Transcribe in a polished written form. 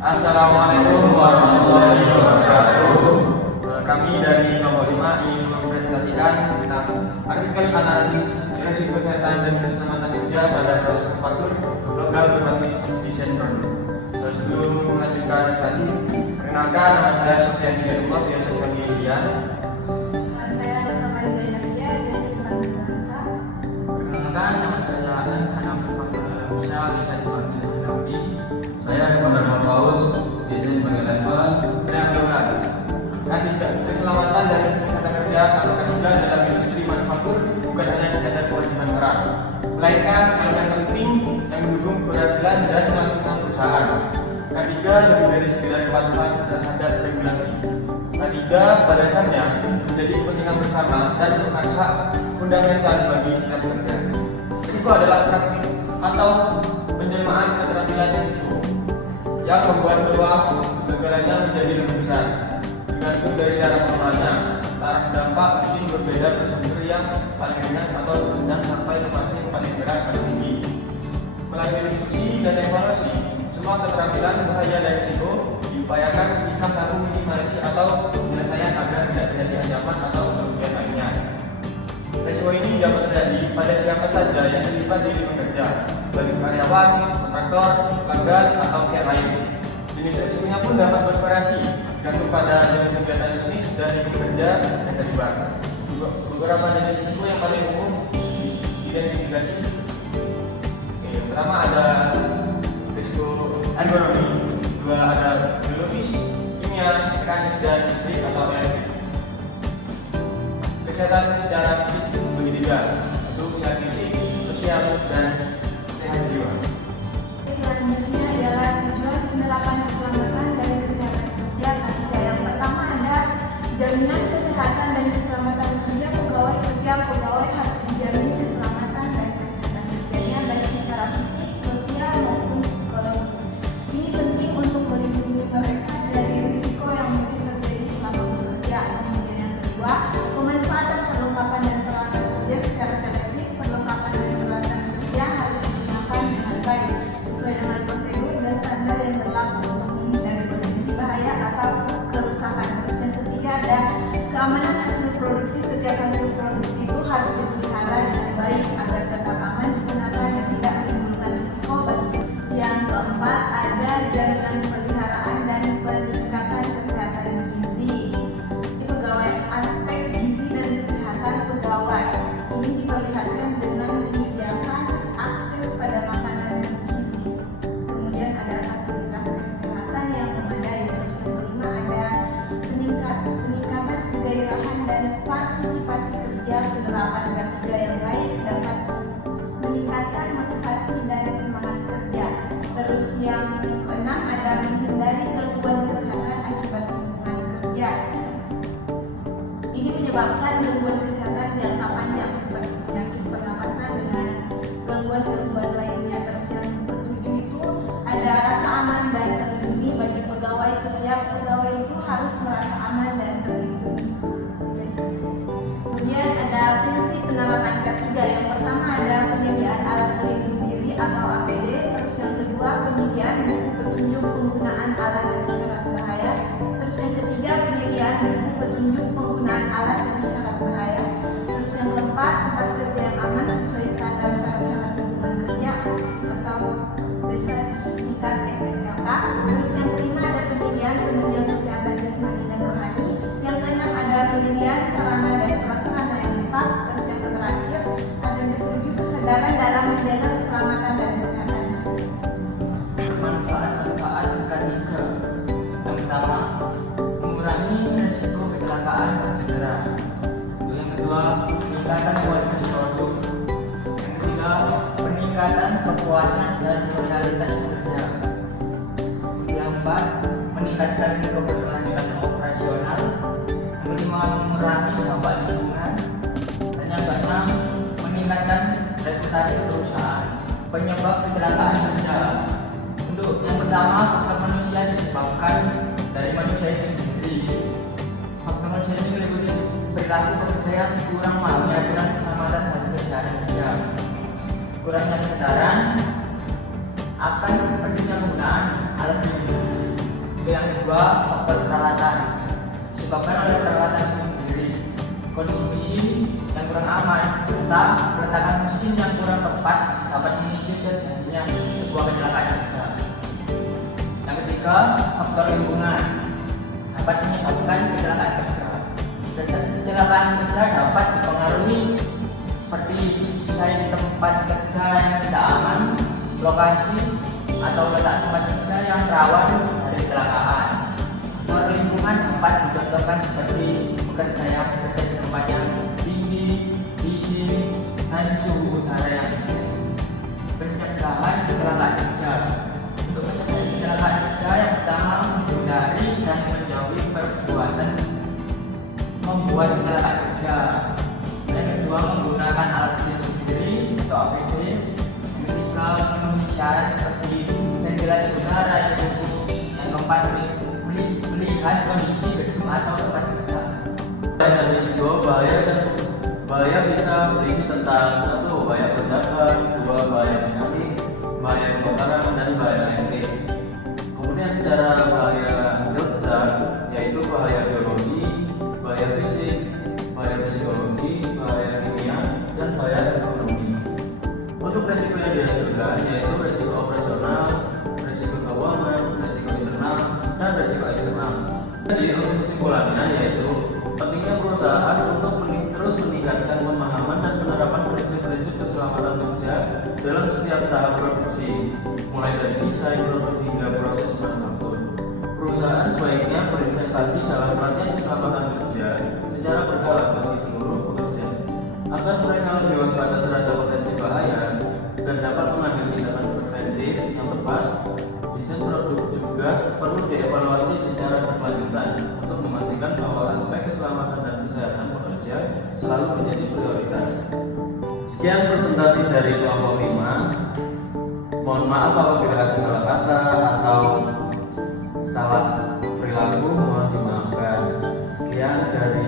Assalamualaikum warahmatullahi wabarakatuh. Kami dari kelompok 5 ingin mempresentasikan tentang artikel analisis risiko kesehatan dan keselamatan kerja pada proses manufaktur lokal berbasis desain produk. Sebelum melanjutkan presentasi, perkenalkan, nama saya Sofyan Hidayatullah, biasa dipanggil Dian. Saya Rosa Maria Nadia, biasa dipanggil Nasta. Perkenalkan, nama saya Hanafi Fatul Musa, bisa dipanggil Hanafi. Saya Muhammad Paus, biasa dipanggil Evan. Ketiga, keselamatan dan kesehatan kerja atau ketiga dalam industri manufaktur bukan hanya sekadar kewajiban moral, melainkan elemen penting yang mendukung keberhasilan dan kelangsungan perusahaan. Ketiga, lebih dari sekedar kepatuhan terhadap regulasi. Ketiga, pada dasarnya menjadi kepentingan bersama dan merupakan hak fundamental bagi setiap pekerja. Risiko adalah praktik atau penjelmaan keterampilan risiko yang membuat peluang kegagalannya menjadi lebih besar. Tergantung dari cara pengelolaannya, taraf dampak mungkin berbeda pada sumber yang paling ringan atau rendah sampai fase paling berat atau tinggi. Melalui diskusi dan evaluasi, semua keterampilan bahaya dan risiko diupayakan kita lalu minimalisasi atau penyelesaian agar tidak terjadi ancaman atau kerugian lainnya. Risiko ini dapat terjadi pada siapa saja yang terlibat di lingkungan kerja, baik karyawan, kontraktor, pelanggan, atau pihak lain. Jenis risikonya pun dapat bervariasi, tergantung pada jenis kegiatan bisnis dan lingkungan kerja yang terlibat. Beberapa jenis risiko yang paling umum diidentifikasi. Pertama ada risiko ergonomi, kedua ada biologis, kimia, mekanis, dan listrik atau elektrik. Kesehatan secara fisik bagi tiga, yaitu kesehatan fisik, sosial, dan sehat jiwa. Selanjutnya adalah tujuan penerapan keselamatan dan kesehatan kerja. Yang pertama ada jaminan kesehatan dan keselamatan kerja pegawai. Setiap pegawai harus dijamin keselamatan dan kesehatan kerjanya baik secara fisik, sosial maupun psikologis. Ini penting untuk melindungi mereka dari risiko yang mungkin terjadi selama bekerja. Kemudian yang kedua, pemanfaatan perlengkapan dan peralatan kerja secara selektif. Perlengkapan dan peralatan kerja harus digunakan dengan baik sesuai dengan prosedur dan standar yang berlaku untuk menghindari potensi bahaya atau kerusakan. Terus yang ketiga ada keamanan hasil produksi. Setiap hasil produksi itu harus dipelihara dengan baik agar tetap aman digunakan dan tidak menimbulkan risiko bagi. Yang keempat ada jaminan pemeliharaan dan peningkatan kesehatan gizi. Di pegawai, aspek gizi dan kesehatan pegawai ini diperlihatkan dengan menyediakan akses pada makanan bergizi. Kemudian ada fasilitas kesehatan yang memadai. Terus yang kelima ada peningkatan kegairahan dan partisipasi kerja. Penerapan K3 yang baik dapat meningkatkan motivasi dan semangat kerja. Terus yang keenam ada menghindari gangguan kesehatan akibat lingkungan kerja. Ini menyebabkan gangguan kesehatan jangka panjang seperti penyakit pernapasan dengan gangguan-gangguan lainnya. Terus yang ketujuh itu ada rasa aman dan terlindungi bagi pegawai. Setiap pegawai itu harus merasa aman dan terlindungi. Kemudian ada prinsip penerapan K3. Yang pertama ada penyediaan alat pelindung diri atau APD. Terus yang kedua penyediaan buku petunjuk penggunaan alat dan syarat bahaya. Terus yang ketiga penyediaan buku petunjuk penggunaan alat dan syarat bahaya. Terus yang keempat tempat kerja yang aman sesuai standar syarat-syarat lingkungan kerja atau biasa disingkat SSLK. Terus yang kelima ada penyediaan penunjang kesehatan jasmani dan rohani. Yang keenam ada penyediaan sarana dan prasarana yang lengkap. Terus yang terakhir ada yang ketujuh kesadaran dalam menjaga keselamatan dan kesehatan. Manfaat-manfaat K3. Yang pertama, mengurangi risiko kecelakaan dan cedera. Yang kedua, peningkatan kualitas produk. Yang ketiga, peningkatan kepuasan dan loyalitas pekerja. Yang keempat, meningkatkan keberlanjutan operasional. Yang kelima, mengurangi dampak lingkungan. Dan yang keenam, meningkatkan reputasi perusahaan. Penyebab kecelakaan kerja. Untuk yang pertama, faktor manusia disebabkan dari manusia itu sendiri. Faktor manusia ini meliputi perilaku pekerja yang kurang memahami aturan keselamatan dan kesehatan kerja, kurangnya kesadaran akan pentingnya penggunaan alat pelindung diri, kedua, faktor peralatan. Disebabkan oleh peralatan sendiri, kondisi mesin yang kurang aman, serta peletakan mesin yang kurang tepat dapat memicu terjadinya sebuah kecelakaan kerja. Yang ketiga, faktor lingkungan dapat menyebabkan kecelakaan kerja. Kecelakaan kerja dapat dipengaruhi seperti desain tempat kerja yang tidak aman, lokasi atau letak tempat kerja yang rawan dari kecelakaan. Faktor lingkungan dapat dicontohkan seperti pekerja yang bekerja di tempat yang tinggi, bising, dan suhu udara yang tinggi. Pencegahan kecelakaan kerja. Untuk mencegah kecelakaan kerja, yang pertama menghindari dan menjauhi perbuatan membuat kecelakaan kerja. Yang kedua, menggunakan alat pelindung diri atau APD. Yang ketiga, memenuhi syarat seperti ventilasi udara yang cukup. Yang keempat, melihat kondisi gedung atau tempat kerja. Dan risiko bahaya bisa berisi tentang satu, bahaya ledakan, dua, bahaya penyakit, bahaya kebakaran, dan bahaya elektrik. Kemudian secara bahaya kerja yaitu bahaya biologi, bahaya fisik, bahaya psikologi, bahaya kimia, dan bahaya ekonomi. Untuk risiko yang dihasilkan yaitu risiko operasional, risiko keuangan, risiko internal, dan risiko eksternal. Jadi untuk kesimpulannya yaitu pentingnya perusahaan untuk terus meningkatkan pemahaman dan penerapan prinsip-prinsip keselamatan kerja dalam setiap tahap produksi, mulai dari desain produk hingga proses manufaktur. Perusahaan sebaiknya berinvestasi dalam pelatihan keselamatan kerja secara berkala bagi seluruh pekerja, agar mereka lebih waspada terhadap potensi bahaya dan dapat mengambil tindakan preventif yang tepat. Desain produk juga perlu dievaluasi secara berkelanjutan untuk memastikan bahwa aspek keselamatan dan kesehatan pekerja selalu menjadi prioritas. Sekian presentasi dari kelompok 5. Mohon maaf apabila ada salah kata atau salah perilaku, mohon dimaafkan. Sekian dari